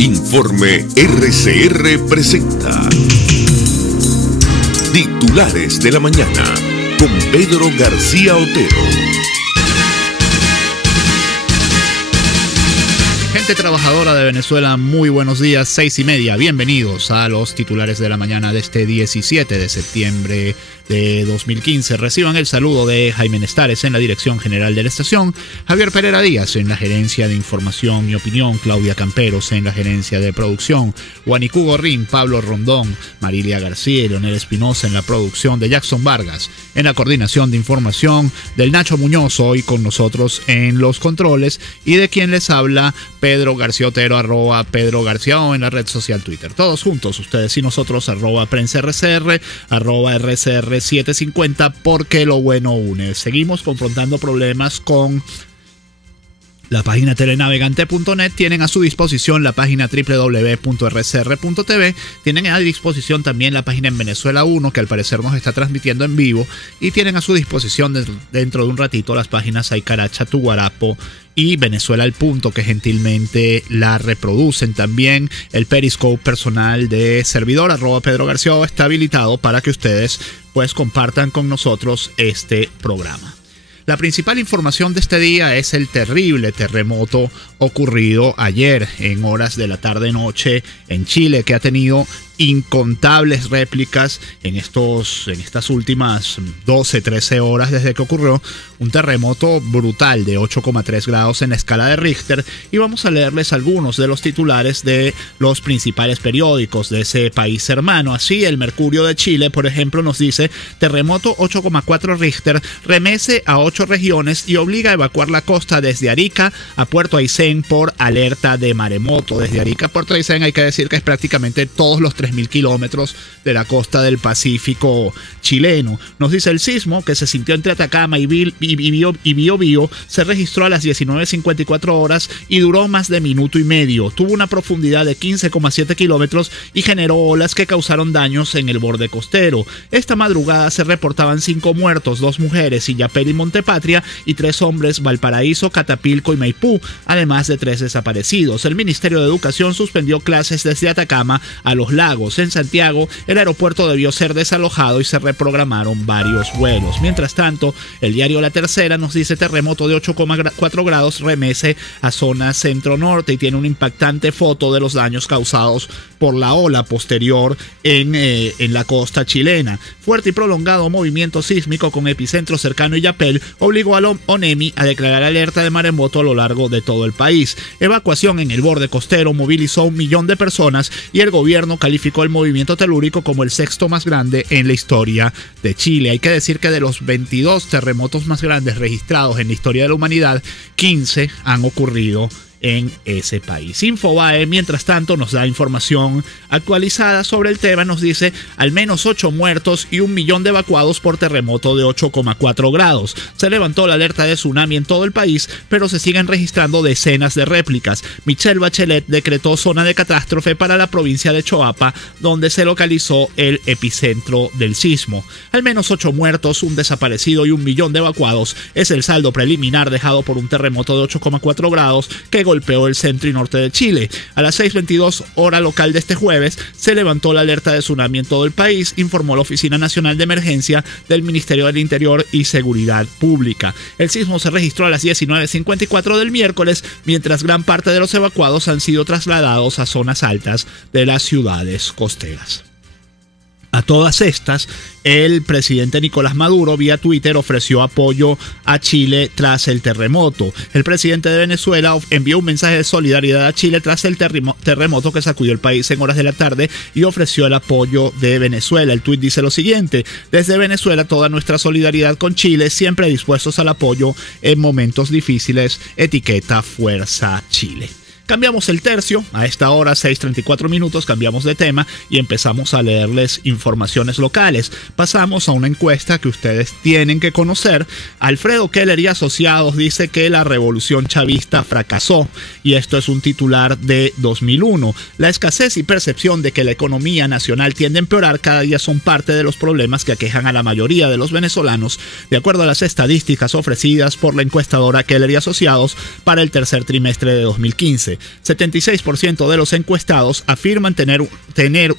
Informe RCR presenta Titulares de la Mañana con Pedro García Otero. Gente trabajadora de Venezuela, muy buenos días, 6:30. Bienvenidos a los titulares de la mañana de este 17 de septiembre de 2015. Reciban el saludo de Jaime Nestares en la dirección general de la estación, Javier Pereira Díaz en la gerencia de información y opinión, Claudia Camperos en la gerencia de producción, Juanicú Gorrín, Pablo Rondón, Marilia García y Leonel Espinosa en la producción, de Jackson Vargas en la coordinación de información, del Nacho Muñoz hoy con nosotros en los controles y de quien les habla Pedro García Otero, @Pedro García O en la red social Twitter. Todos juntos, ustedes y nosotros, @PrensaRCR, @RCR750, porque lo bueno une. Seguimos confrontando problemas con la página telenavegante.net. Tienen a su disposición la página www.rcr.tv. Tienen a disposición también la página en Venezuela 1, que al parecer nos está transmitiendo en vivo. Y tienen a su disposición dentro de un ratito las páginas Aicaracha, Tu Guarapo y Venezuela al Punto, que gentilmente la reproducen. También el Periscope personal de servidor, @Pedro García O, está habilitado para que ustedes pues compartan con nosotros este programa. La principal información de este día es el terrible terremoto ocurrido ayer en horas de la tarde-noche en Chile, que ha tenido incontables réplicas en estas últimas 12-13 horas desde que ocurrió. Un terremoto brutal de 8,3 grados en la escala de Richter, y vamos a leerles algunos de los titulares de los principales periódicos de ese país hermano. Así, el Mercurio de Chile, por ejemplo, nos dice: terremoto 8,4 Richter remece a 8 regiones y obliga a evacuar la costa desde Arica a Puerto Aysén por alerta de maremoto. Desde Arica a Puerto Aysén hay que decir que es prácticamente todos los 3.000 kilómetros de la costa del Pacífico chileno. Nos dice: el sismo, que se sintió entre Atacama y Biobío, se registró a las 19:54 horas y duró más de minuto y medio. Tuvo una profundidad de 15,7 kilómetros y generó olas que causaron daños en el borde costero. Esta madrugada se reportaban 5 muertos, 2 mujeres, Illapel y Montepatria, y 3 hombres, Valparaíso, Catapilco y Maipú, además de 3 desaparecidos. El Ministerio de Educación suspendió clases desde Atacama a Los Lagos. En Santiago, el aeropuerto debió ser desalojado y se reprogramaron varios vuelos. Mientras tanto, el diario La Tercera nos dice: terremoto de 8,4 grados remece a zona centro-norte, y tiene una impactante foto de los daños causados por la ola posterior en la costa chilena. Fuerte y prolongado movimiento sísmico con epicentro cercano a Illapel obligó al ONEMI a declarar alerta de maremoto a lo largo de todo el país. Evacuación en el borde costero movilizó 1 millón de personas, y el gobierno calificó el movimiento telúrico como el 6º más grande en la historia de Chile. Hay que decir que de los 22 terremotos más grandes registrados en la historia de la humanidad, 15 han ocurrido en ese país. Infobae, mientras tanto, nos da información actualizada sobre el tema. Nos dice: al menos 8 muertos y 1 millón de evacuados por terremoto de 8,4 grados. Se levantó la alerta de tsunami en todo el país, pero se siguen registrando decenas de réplicas. Michelle Bachelet decretó zona de catástrofe para la provincia de Choapa, donde se localizó el epicentro del sismo. Al menos 8 muertos, 1 desaparecido y 1 millón de evacuados es el saldo preliminar dejado por un terremoto de 8,4 grados que golpeó el centro y norte de Chile. A las 6:22 hora local de este jueves se levantó la alerta de tsunami en todo el país, informó la Oficina Nacional de Emergencia del Ministerio del Interior y Seguridad Pública. El sismo se registró a las 19:54 del miércoles, mientras gran parte de los evacuados han sido trasladados a zonas altas de las ciudades costeras. A todas estas, el presidente Nicolás Maduro vía Twitter ofreció apoyo a Chile tras el terremoto. El presidente de Venezuela envió un mensaje de solidaridad a Chile tras el terremoto que sacudió el país en horas de la tarde y ofreció el apoyo de Venezuela. El tuit dice lo siguiente: desde Venezuela toda nuestra solidaridad con Chile, siempre dispuestos al apoyo en momentos difíciles, etiqueta Fuerza Chile. Cambiamos el tercio, a esta hora 6:34 minutos, cambiamos de tema y empezamos a leerles informaciones locales. Pasamos a una encuesta que ustedes tienen que conocer. Alfredo Keller y Asociados dice que la revolución chavista fracasó, y esto es un titular de 2001. La escasez y percepción de que la economía nacional tiende a empeorar cada día son parte de los problemas que aquejan a la mayoría de los venezolanos, de acuerdo a las estadísticas ofrecidas por la encuestadora Keller y Asociados para el tercer trimestre de 2015. 76% de los encuestados afirman tener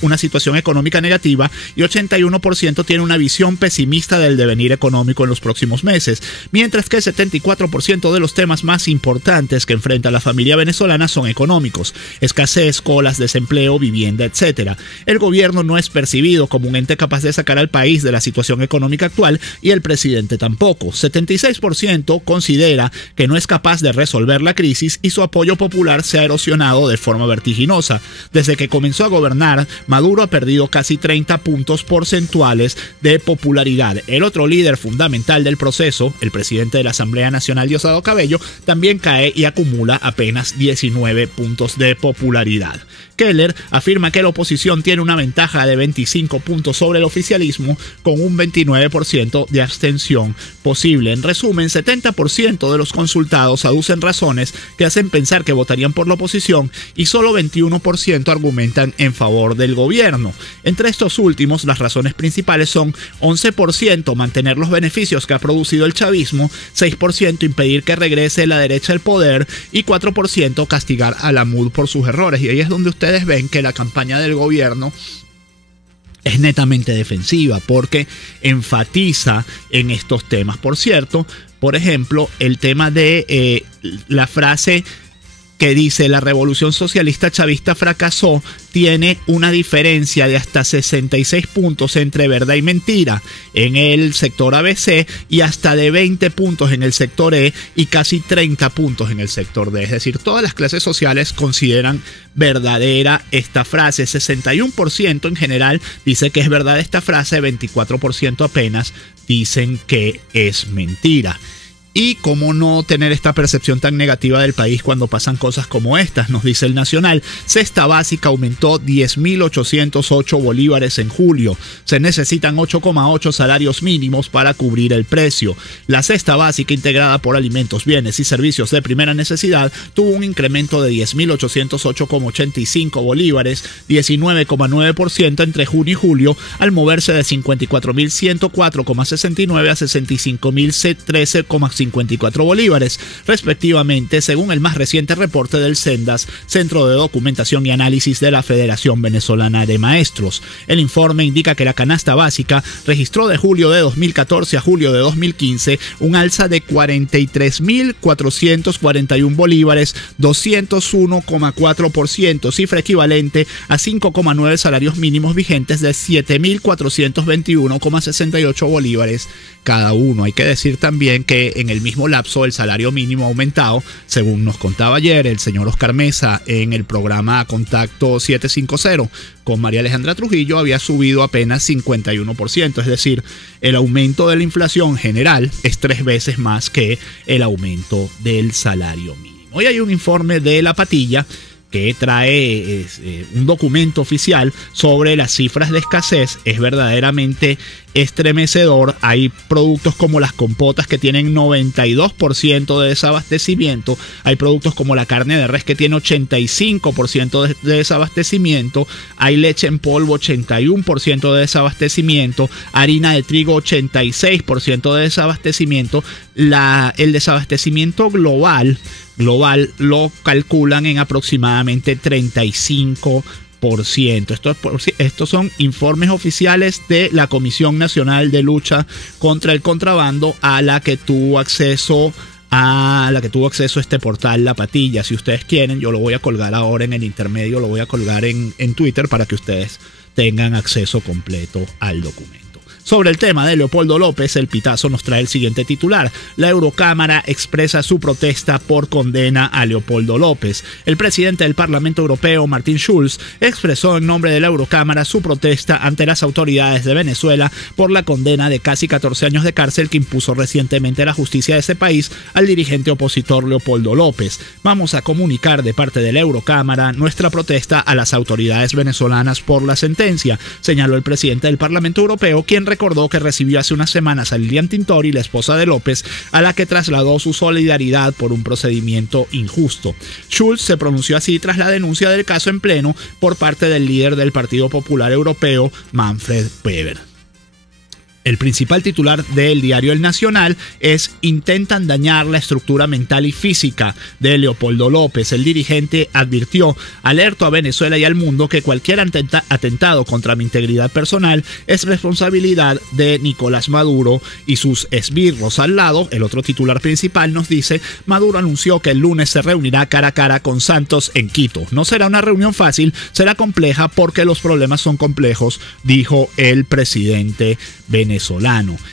una situación económica negativa y 81% tiene una visión pesimista del devenir económico en los próximos meses, mientras que el 74% de los temas más importantes que enfrenta la familia venezolana son económicos: escasez, colas, desempleo, vivienda, etc. El gobierno no es percibido como un ente capaz de sacar al país de la situación económica actual, y el presidente tampoco. 76% considera que no es capaz de resolver la crisis y su apoyo popular se ha erosionado de forma vertiginosa. Desde que comenzó a gobernar, Maduro ha perdido casi 30 puntos porcentuales de popularidad. El otro líder fundamental del proceso, el presidente de la Asamblea Nacional, Diosdado Cabello, también cae y acumula apenas 19 puntos de popularidad. Keller afirma que la oposición tiene una ventaja de 25 puntos sobre el oficialismo, con un 29% de abstención posible. En resumen, 70% de los consultados aducen razones que hacen pensar que votarían por la oposición, y solo 21% argumentan en favor del gobierno. Entre estos últimos, las razones principales son 11% mantener los beneficios que ha producido el chavismo, 6% impedir que regrese la derecha al poder y 4% castigar a la MUD por sus errores. Y ahí es donde ustedes ven que la campaña del gobierno es netamente defensiva, porque enfatiza en estos temas. Por cierto, por ejemplo, el tema de la frase que dice la revolución socialista chavista fracasó tiene una diferencia de hasta 66 puntos entre verdad y mentira en el sector ABC, y hasta de 20 puntos en el sector E y casi 30 puntos en el sector D. Es decir, todas las clases sociales consideran verdadera esta frase. 61% en general dice que es verdad esta frase, 24% apenas dicen que es mentira. Y cómo no tener esta percepción tan negativa del país cuando pasan cosas como estas, nos dice el Nacional. Cesta básica aumentó 10.808 bolívares en julio. Se necesitan 8,8 salarios mínimos para cubrir el precio. La cesta básica, integrada por alimentos, bienes y servicios de primera necesidad, tuvo un incremento de 10.808,85 bolívares, 19,9% entre junio y julio, al moverse de 54.104,69 a 65.013,54 bolívares, respectivamente, según el más reciente reporte del Sendas, Centro de Documentación y Análisis de la Federación Venezolana de Maestros. El informe indica que la canasta básica registró de julio de 2014 a julio de 2015 un alza de 43.441 bolívares, 201,4%, cifra equivalente a 5,9 salarios mínimos vigentes de 7.421,68 bolívares cada uno. Hay que decir también que en el mismo lapso el salario mínimo ha aumentado, según nos contaba ayer el señor Oscar Mesa en el programa Contacto 750 con María Alejandra Trujillo, había subido apenas 51%, es decir, el aumento de la inflación general es 3 veces más que el aumento del salario mínimo. Hoy hay un informe de La Patilla que trae un documento oficial sobre las cifras de escasez. Es verdaderamente estremecedor. Hay productos como las compotas que tienen 92% de desabastecimiento. Hay productos como la carne de res que tiene 85% de desabastecimiento. Hay leche en polvo, 81% de desabastecimiento. Harina de trigo, 86% de desabastecimiento. El desabastecimiento global lo calculan en aproximadamente 35%. Estos son informes oficiales de la Comisión Nacional de Lucha contra el Contrabando, a la que tuvo acceso este portal La Patilla. Si ustedes quieren, yo lo voy a colgar ahora en el intermedio, lo voy a colgar en Twitter para que ustedes tengan acceso completo al documento. Sobre el tema de Leopoldo López, el Pitazo nos trae el siguiente titular. La Eurocámara expresa su protesta por condena a Leopoldo López. El presidente del Parlamento Europeo, Martin Schulz, expresó en nombre de la Eurocámara su protesta ante las autoridades de Venezuela por la condena de casi 14 años de cárcel que impuso recientemente la justicia de ese país al dirigente opositor Leopoldo López. Vamos a comunicar de parte de la Eurocámara nuestra protesta a las autoridades venezolanas por la sentencia, señaló el presidente del Parlamento Europeo, quien recordó que recibió hace unas semanas a Lilian Tintori, la esposa de López, a la que trasladó su solidaridad por un procedimiento injusto. Schulz se pronunció así tras la denuncia del caso en pleno por parte del líder del Partido Popular Europeo, Manfred Weber. El principal titular del diario El Nacional es: intentan dañar la estructura mental y física de Leopoldo López. El dirigente advirtió: alerto a Venezuela y al mundo que cualquier atentado contra mi integridad personal es responsabilidad de Nicolás Maduro y sus esbirros. Al lado, el otro titular principal nos dice: Maduro anunció que el lunes se reunirá cara a cara con Santos en Quito. No será una reunión fácil, será compleja porque los problemas son complejos, dijo el presidente venezolano.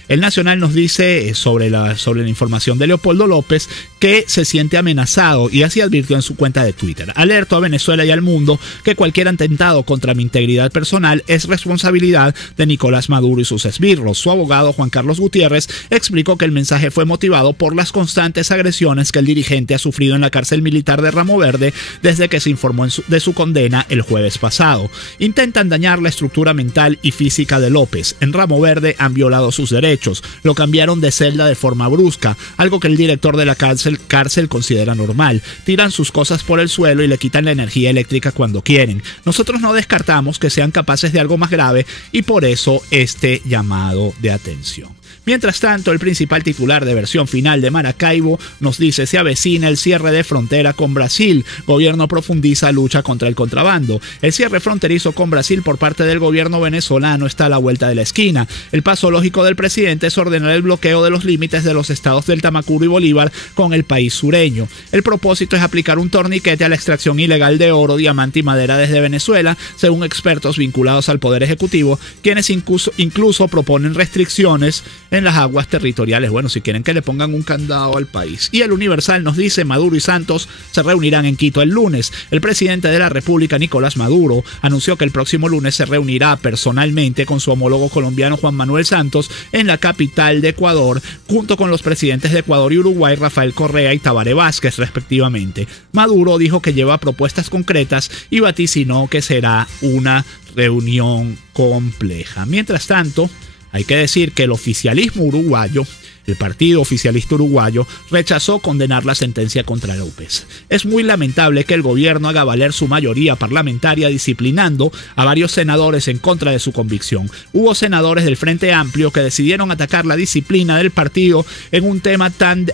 El Nacional nos dice sobre la información de Leopoldo López que se siente amenazado y así advirtió en su cuenta de Twitter: alerto a Venezuela y al mundo que cualquier atentado contra mi integridad personal es responsabilidad de Nicolás Maduro y sus esbirros. Su abogado Juan Carlos Gutiérrez explicó que el mensaje fue motivado por las constantes agresiones que el dirigente ha sufrido en la cárcel militar de Ramo Verde desde que se informó de su condena el jueves pasado. Intentan dañar la estructura mental y física de López. En Ramo Verde han violado sus derechos, lo cambiaron de celda de forma brusca, algo que el director de la cárcel considera normal. Tiran sus cosas por el suelo y le quitan la energía eléctrica cuando quieren. Nosotros no descartamos que sean capaces de algo más grave y por eso este llamado de atención. Mientras tanto, el principal titular de Versión Final de Maracaibo nos dice: se avecina el cierre de frontera con Brasil. Gobierno profundiza lucha contra el contrabando. El cierre fronterizo con Brasil por parte del gobierno venezolano está a la vuelta de la esquina. El paso lógico del presidente es ordenar el bloqueo de los límites de los estados del Tamacuro y Bolívar con el país sureño. El propósito es aplicar un torniquete a la extracción ilegal de oro, diamante y madera desde Venezuela, según expertos vinculados al Poder Ejecutivo, quienes incluso proponen restricciones en las aguas territoriales. Bueno, si quieren que le pongan un candado al país. Y el Universal nos dice: Maduro y Santos se reunirán en Quito el lunes. El presidente de la República, Nicolás Maduro, anunció que el próximo lunes se reunirá personalmente con su homólogo colombiano Juan Manuel Santos en la capital de Ecuador, junto con los presidentes de Ecuador y Uruguay, Rafael Correa y Tabaré Vázquez, respectivamente. Maduro dijo que lleva propuestas concretas y vaticinó que será una reunión compleja. Mientras tanto, hay que decir que el oficialismo uruguayo, el partido oficialista uruguayo, rechazó condenar la sentencia contra López. Es muy lamentable que el gobierno haga valer su mayoría parlamentaria disciplinando a varios senadores en contra de su convicción. Hubo senadores del Frente Amplio que decidieron atacar la disciplina del partido en un tema tan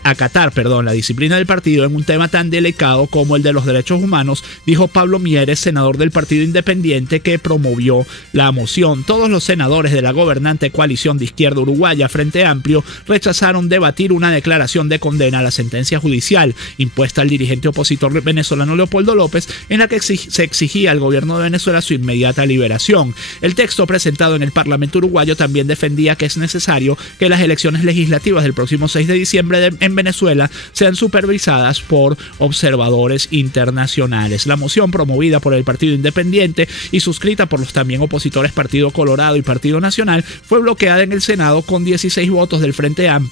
delicado como el de los derechos humanos, dijo Pablo Mieres, senador del Partido Independiente que promovió la moción. Todos los senadores de la gobernante coalición de izquierda uruguaya Frente Amplio rechazaron debatir una declaración de condena a la sentencia judicial impuesta al dirigente opositor venezolano Leopoldo López, en la que se exigía al gobierno de Venezuela su inmediata liberación. El texto presentado en el Parlamento uruguayo también defendía que es necesario que las elecciones legislativas del próximo 6 de diciembre en Venezuela sean supervisadas por observadores internacionales. La moción, promovida por el Partido Independiente y suscrita por los también opositores Partido Colorado y Partido Nacional, fue bloqueada en el Senado con 16 votos del Frente Amplio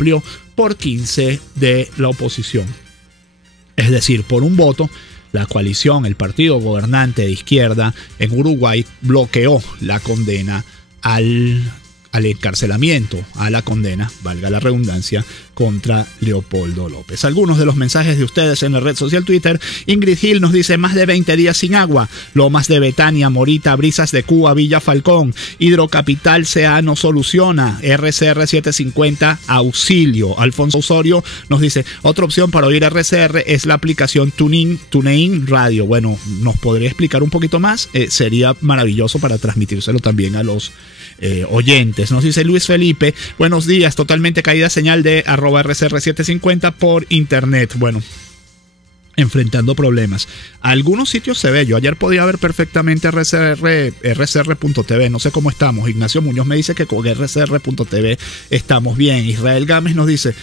por 15 de la oposición. Es decir, por un voto, la coalición, el partido gobernante de izquierda en Uruguay, bloqueó la condena al encarcelamiento, a la condena, valga la redundancia, contra Leopoldo López. Algunos de los mensajes de ustedes en la red social Twitter. Ingrid Gil nos dice: más de 20 días sin agua. Lomas de Betania, Morita, Brisas de Cuba, Villa Falcón. Hidrocapital CA no soluciona. RCR 750, auxilio. Alfonso Osorio nos dice: otra opción para oír RCR es la aplicación TuneIn Radio. Bueno, ¿nos podría explicar un poquito más? Sería maravilloso para transmitírselo también a los oyentes. Nos dice Luis Felipe: buenos días, totalmente caída señal de @RCR750 por internet. Bueno, enfrentando problemas. Algunos sitios se ve. Yo ayer podía ver perfectamente RCR.tv. No sé cómo estamos. Ignacio Muñoz me dice que con RCR.tv estamos bien. Israel Gámez nos dice: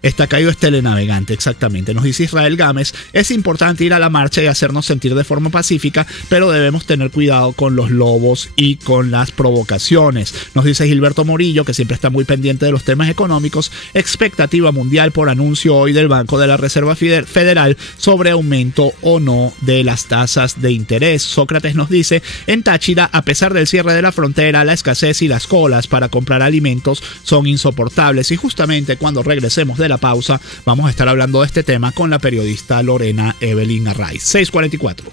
está caído este telenavegante, exactamente. Nos dice Israel Gámez: es importante ir a la marcha y hacernos sentir de forma pacífica, pero debemos tener cuidado con los lobos y con las provocaciones. Nos dice Gilberto Morillo, que siempre está muy pendiente de los temas económicos: expectativa mundial por anuncio hoy del Banco de la Reserva Federal sobre aumento o no de las tasas de interés. Sócrates nos dice: en Táchira, a pesar del cierre de la frontera, la escasez y las colas para comprar alimentos son insoportables. Y justamente cuando regresemos de la pausa vamos a estar hablando de este tema con la periodista Lorena Evelyn Arraiz. 6:44.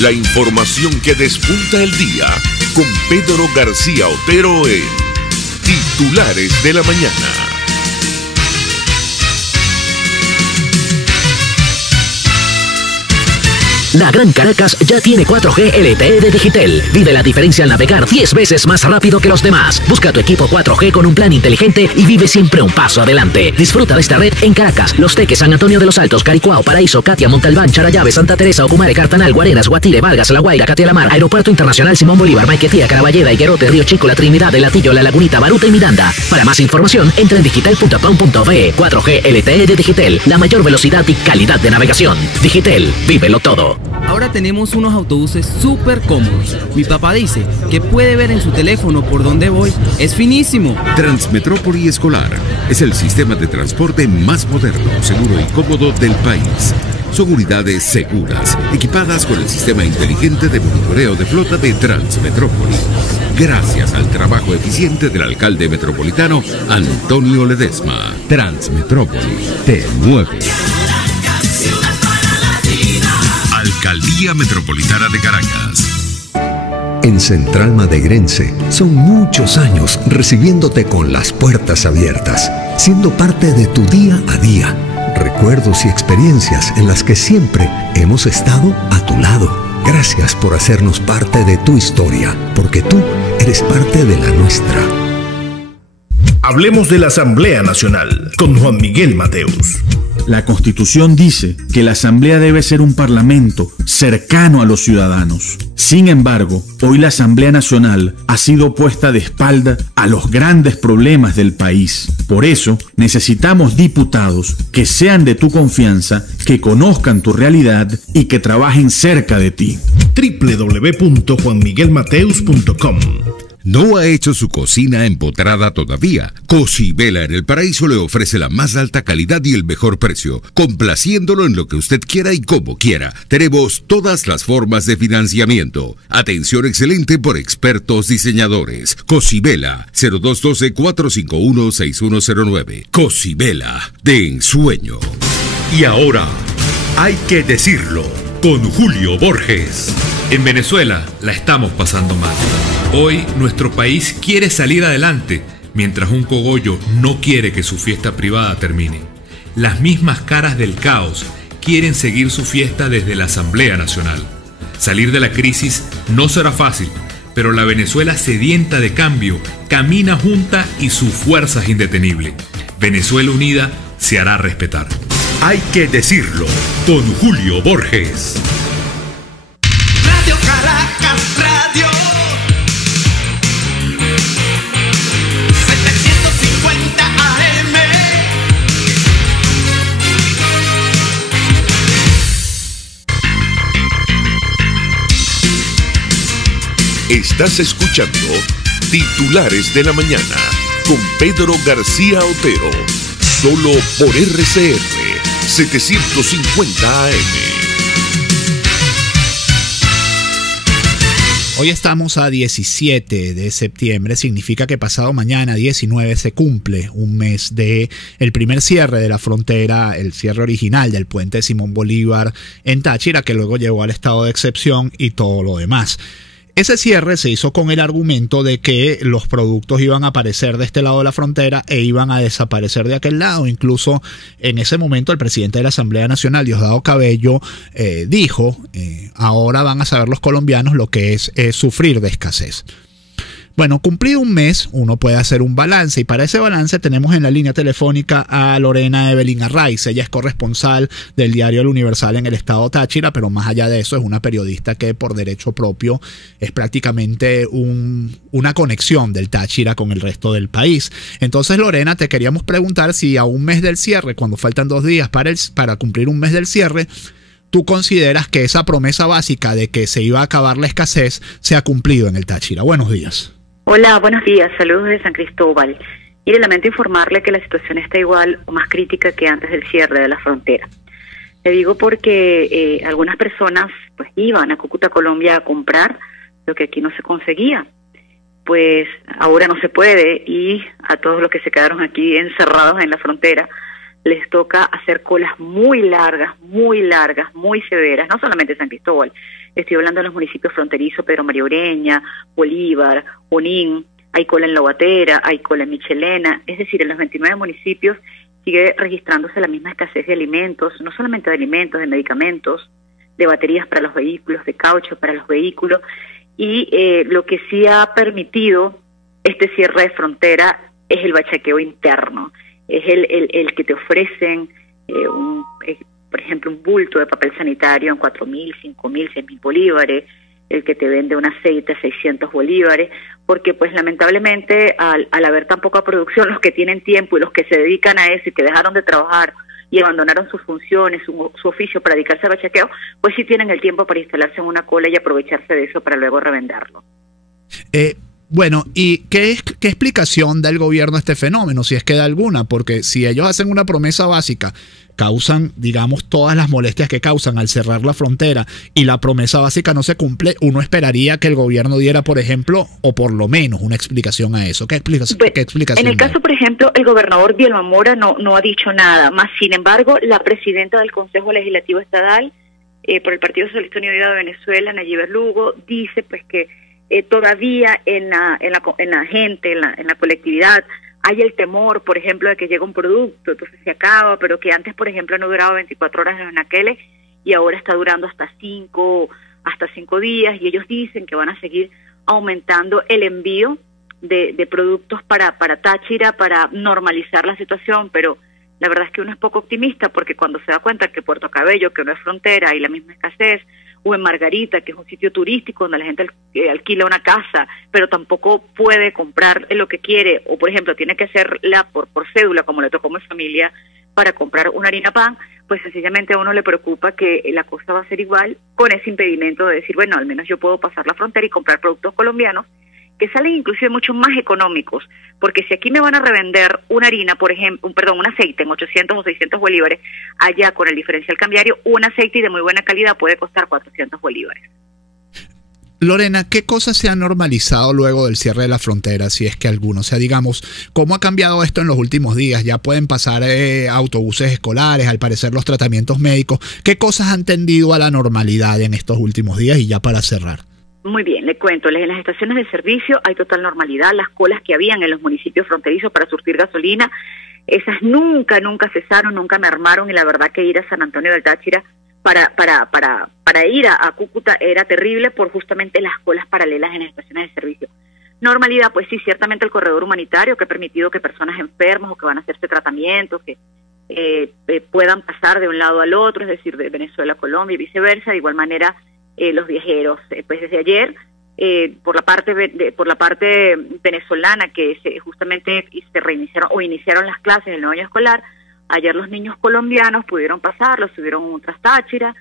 La información que despunta el día con Pedro García Otero en Titulares de la Mañana. La Gran Caracas ya tiene 4G LTE de Digitel. Vive la diferencia al navegar 10 veces más rápido que los demás. Busca tu equipo 4G con un plan inteligente y vive siempre un paso adelante. Disfruta de esta red en Caracas, Los Teques, San Antonio de los Altos, Caricuao, Paraíso, Catia, Montalbán, Charallave, Santa Teresa, Ocumare, Cartanal, Guarenas, Guatire, Vargas, La Guaira, Catealamar, Aeropuerto Internacional Simón Bolívar, Maiquetía, Caraballeda, Higuerote, Río Chico, La Trinidad, El Latillo, La Lagunita, Baruta y Miranda. Para más información, entra en digital.com.be. 4G LTE de Digitel, la mayor velocidad y calidad de navegación. Digitel, vívelo todo. Ahora tenemos unos autobuses súper cómodos. Mi papá dice que puede ver en su teléfono por dónde voy. Es finísimo. Transmetrópoli Escolar es el sistema de transporte más moderno, seguro y cómodo del país. Son unidades seguras, equipadas con el sistema inteligente de monitoreo de flota de Transmetrópoli. Gracias al trabajo eficiente del alcalde metropolitano Antonio Ledesma. Transmetrópoli te mueve. Alcaldía Metropolitana de Caracas. En Central Madegrense son muchos años recibiéndote con las puertas abiertas, siendo parte de tu día a día. Recuerdos y experiencias en las que siempre hemos estado a tu lado. Gracias por hacernos parte de tu historia, porque tú eres parte de la nuestra. Hablemos de la Asamblea Nacional con Juan Miguel Mateus. La Constitución dice que la Asamblea debe ser un parlamento cercano a los ciudadanos. Sin embargo, hoy la Asamblea Nacional ha sido puesta de espalda a los grandes problemas del país. Por eso, necesitamos diputados que sean de tu confianza, que conozcan tu realidad y que trabajen cerca de ti. www.juanmiguelmateus.com. ¿No ha hecho su cocina empotrada todavía? Cocibela en el Paraíso le ofrece la más alta calidad y el mejor precio, complaciéndolo en lo que usted quiera y como quiera. Tenemos todas las formas de financiamiento. Atención excelente por expertos diseñadores. Cocibela, 0212-451-6109. Cocibela, de ensueño. Y ahora, hay que decirlo, con Julio Borges. En Venezuela la estamos pasando mal. Hoy nuestro país quiere salir adelante, mientras un cogollo no quiere que su fiesta privada termine. Las mismas caras del caos quieren seguir su fiesta desde la Asamblea Nacional. Salir de la crisis no será fácil, pero la Venezuela sedienta de cambio camina junta y su fuerza es indetenible. Venezuela unida se hará respetar. Hay que decirlo, con Julio Borges. Radio Caracas, Radio 750 AM. Estás escuchando Titulares de la Mañana con Pedro García Otero, solo por RCR 750 AM. Hoy estamos a 17 de septiembre, significa que pasado mañana 19 se cumple un mes de el primer cierre de la frontera, el cierre original del puente Simón Bolívar en Táchira, que luego llevó al estado de excepción y todo lo demás. Ese cierre se hizo con el argumento de que los productos iban a aparecer de este lado de la frontera e iban a desaparecer de aquel lado. Incluso en ese momento el presidente de la Asamblea Nacional, Diosdado Cabello, dijo, ahora van a saber los colombianos lo que es sufrir de escasez. Bueno, cumplido un mes, uno puede hacer un balance y para ese balance tenemos en la línea telefónica a Lorena Evelyn Arraiz. Ella es corresponsal del diario El Universal en el estado Táchira, pero más allá de eso es una periodista que por derecho propio es prácticamente una conexión del Táchira con el resto del país. Entonces, Lorena, te queríamos preguntar si a un mes del cierre, cuando faltan 2 días para cumplir un mes del cierre, ¿tú consideras que esa promesa básica de que se iba a acabar la escasez se ha cumplido en el Táchira? Buenos días. Hola, buenos días. Saludos desde San Cristóbal. Mire, lamento informarle que la situación está igual o más crítica que antes del cierre de la frontera. Le digo porque algunas personas pues iban a Cúcuta, Colombia, a comprar lo que aquí no se conseguía. Pues ahora no se puede y a todos los que se quedaron aquí encerrados en la frontera les toca hacer colas muy largas, muy severas, no solamente San Cristóbal. Estoy hablando de los municipios fronterizos, Pedro María Ureña, Bolívar, Junín, hay cola en La Guatera, hay cola en Michelena, es decir, en los 29 municipios sigue registrándose la misma escasez de alimentos, no solamente de alimentos, de medicamentos, de baterías para los vehículos, de caucho para los vehículos, y lo que sí ha permitido este cierre de frontera es el bachaqueo interno, es el que te ofrecen por ejemplo, un bulto de papel sanitario en 4.000, 5.000, 6.000 bolívares, el que te vende un aceite a 600 bolívares, porque pues lamentablemente al haber tan poca producción, los que tienen tiempo y los que se dedican a eso y que dejaron de trabajar y abandonaron sus funciones, su oficio para dedicarse al bachaqueo, pues sí tienen el tiempo para instalarse en una cola y aprovecharse de eso para luego revenderlo. Bueno, ¿y qué explicación da el gobierno a este fenómeno, si es que da alguna? Porque si ellos hacen una promesa básica, causan, digamos, todas las molestias que causan al cerrar la frontera y la promesa básica no se cumple, uno esperaría que el gobierno diera, por ejemplo, o por lo menos una explicación a eso. ¿Qué explicación? En el caso, por ejemplo, el gobernador Bielma Mora no ha dicho nada, más sin embargo, la presidenta del Consejo Legislativo Estadal, por el Partido Socialista Unido de Venezuela, Nayib Lugo, dice pues que todavía en la gente, en la colectividad, hay el temor, por ejemplo, de que llegue un producto, entonces se acaba, pero que antes, por ejemplo, no duraba 24 horas en los anaqueles y ahora está durando hasta 5 días, y ellos dicen que van a seguir aumentando el envío de productos para Táchira para normalizar la situación, pero la verdad es que uno es poco optimista porque cuando se da cuenta que Puerto Cabello, que no es frontera, hay la misma escasez, o en Margarita, que es un sitio turístico donde la gente alquila una casa, pero tampoco puede comprar lo que quiere, o por ejemplo tiene que hacerla por cédula, como le tocó a mi familia, para comprar una harina pan, pues sencillamente a uno le preocupa que la cosa va a ser igual, con ese impedimento de decir, bueno, al menos yo puedo pasar la frontera y comprar productos colombianos, que salen inclusive mucho más económicos, porque si aquí me van a revender una harina, por ejemplo, un aceite en 800 o 600 bolívares, allá con el diferencial cambiario, un aceite de muy buena calidad puede costar 400 bolívares. Lorena, ¿qué cosas se han normalizado luego del cierre de la frontera, si es que alguno? O sea, digamos, ¿cómo ha cambiado esto en los últimos días? Ya pueden pasar autobuses escolares, al parecer los tratamientos médicos. ¿Qué cosas han tendido a la normalidad en estos últimos días? Y ya para cerrar. Muy bien, le cuento, en las estaciones de servicio hay total normalidad, las colas que habían en los municipios fronterizos para surtir gasolina, esas nunca cesaron, nunca mermaron, y la verdad que ir a San Antonio del Táchira para ir a Cúcuta era terrible por justamente las colas paralelas en las estaciones de servicio. Normalidad, pues sí, ciertamente el corredor humanitario que ha permitido que personas enfermas o que van a hacerse tratamientos, que puedan pasar de un lado al otro, es decir, de Venezuela a Colombia y viceversa. De igual manera, los viajeros, pues desde ayer, por la parte venezolana, que justamente se reiniciaron o iniciaron las clases del nuevo año escolar, ayer los niños colombianos pudieron pasar, los subieron a un Táchira,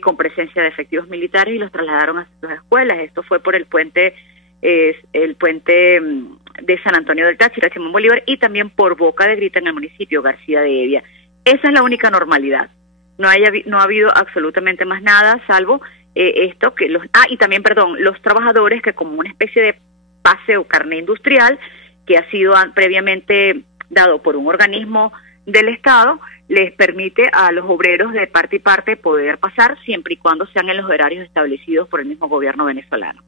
con presencia de efectivos militares, y los trasladaron a sus escuelas. Esto fue por el puente de San Antonio del Táchira, Simón Bolívar, y también por Boca de Grita en el municipio García de Evia. Esa es la única normalidad. No ha habido absolutamente más nada, salvo esto que y también, los trabajadores que, como una especie de pase o carné industrial que ha sido previamente dado por un organismo del Estado, les permite a los obreros de parte y parte poder pasar siempre y cuando sean en los horarios establecidos por el mismo gobierno venezolano.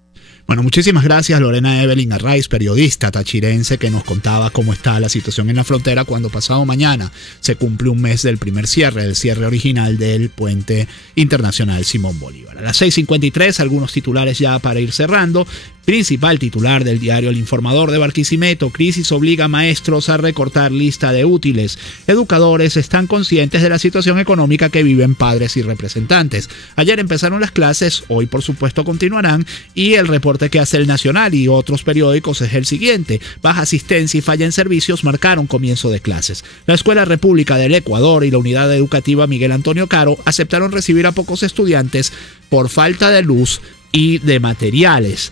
Bueno, muchísimas gracias Lorena Evelyn Arraiz, periodista tachirense, que nos contaba cómo está la situación en la frontera cuando pasado mañana se cumple un mes del primer cierre, el cierre original del puente internacional Simón Bolívar. A las 6:53, algunos titulares ya para ir cerrando. Principal titular del diario El Informador de Barquisimeto: crisis obliga a maestros a recortar lista de útiles. Educadores están conscientes de la situación económica que viven padres y representantes. Ayer empezaron las clases, hoy por supuesto continuarán, y el reporte que hace El Nacional y otros periódicos es el siguiente: baja asistencia y falla en servicios marcaron comienzo de clases. La Escuela República del Ecuador y la Unidad Educativa Miguel Antonio Caro aceptaron recibir a pocos estudiantes por falta de luz y de materiales.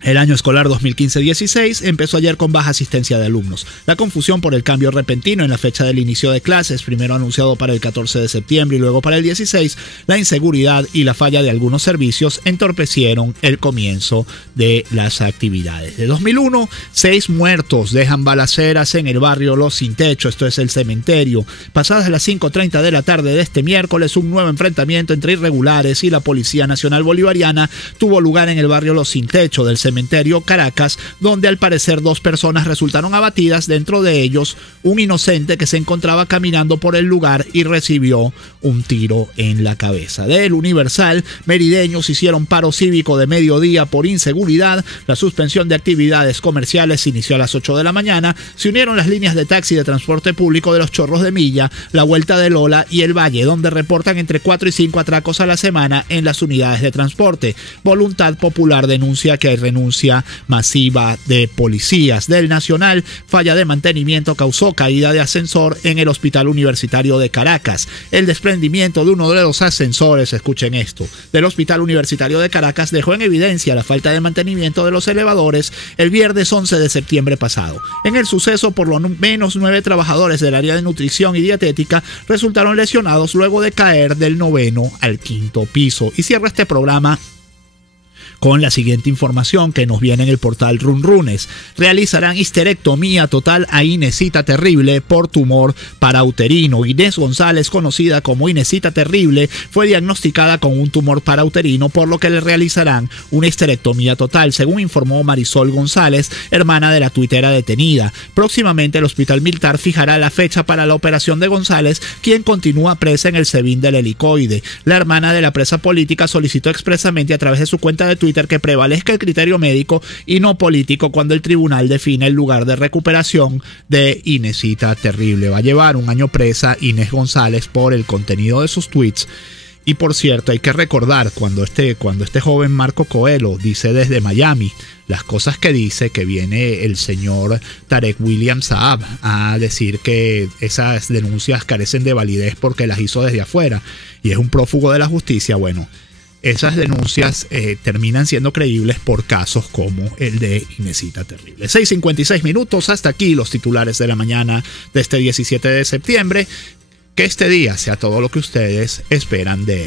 El año escolar 2015-16 empezó ayer con baja asistencia de alumnos. La confusión por el cambio repentino en la fecha del inicio de clases, primero anunciado para el 14 de septiembre y luego para el 16, la inseguridad y la falla de algunos servicios entorpecieron el comienzo de las actividades. De 2001, 6 muertos dejan balaceras en el barrio Los Sin Techo, esto es el cementerio. Pasadas las 5:30 de la tarde de este miércoles, un nuevo enfrentamiento entre irregulares y la Policía Nacional Bolivariana tuvo lugar en el barrio Los Sin Techo del cementerio Caracas, donde al parecer 2 personas resultaron abatidas, dentro de ellos un inocente que se encontraba caminando por el lugar y recibió un tiro en la cabeza. Del Universal, merideños hicieron paro cívico de mediodía por inseguridad. La suspensión de actividades comerciales inició a las 8 de la mañana. Se unieron las líneas de taxi de transporte público de Los Chorros de Milla, La Vuelta de Lola y El Valle, donde reportan entre 4 y 5 atracos a la semana en las unidades de transporte. Voluntad Popular denuncia que hay renuncia masiva de policías. Del Nacional, falla de mantenimiento causó caída de ascensor en el Hospital Universitario de Caracas. El desprendimiento de uno de los ascensores, escuchen esto, del Hospital Universitario de Caracas dejó en evidencia la falta de mantenimiento de los elevadores el viernes 11 de septiembre pasado. En el suceso, por lo menos 9 trabajadores del área de nutrición y dietética resultaron lesionados luego de caer del 9º al 5º piso. Y cierra este programa con la siguiente información que nos viene en el portal Runrunes. Realizarán histerectomía total a Inesita Terrible por tumor parauterino. Inés González, conocida como Inesita Terrible, fue diagnosticada con un tumor parauterino, por lo que le realizarán una histerectomía total, según informó Marisol González, hermana de la tuitera detenida. Próximamente el Hospital Militar fijará la fecha para la operación de González, quien continúa presa en el SEBIN del Helicoide. La hermana de la presa política solicitó expresamente a través de su cuenta de Twitter que prevalezca el criterio médico y no político cuando el tribunal define el lugar de recuperación de Inesita Terrible. Va a llevar 1 año presa Inés González por el contenido de sus tweets. Y por cierto, hay que recordar cuando este joven Marco Coelho dice desde Miami las cosas que dice, que viene el señor Tarek William Saab a decir que esas denuncias carecen de validez porque las hizo desde afuera y es un prófugo de la justicia. Bueno, esas denuncias terminan siendo creíbles por casos como el de Inesita Terrible. 6:56 minutos, hasta aquí los titulares de la mañana de este 17 de septiembre. Que este día sea todo lo que ustedes esperan de él.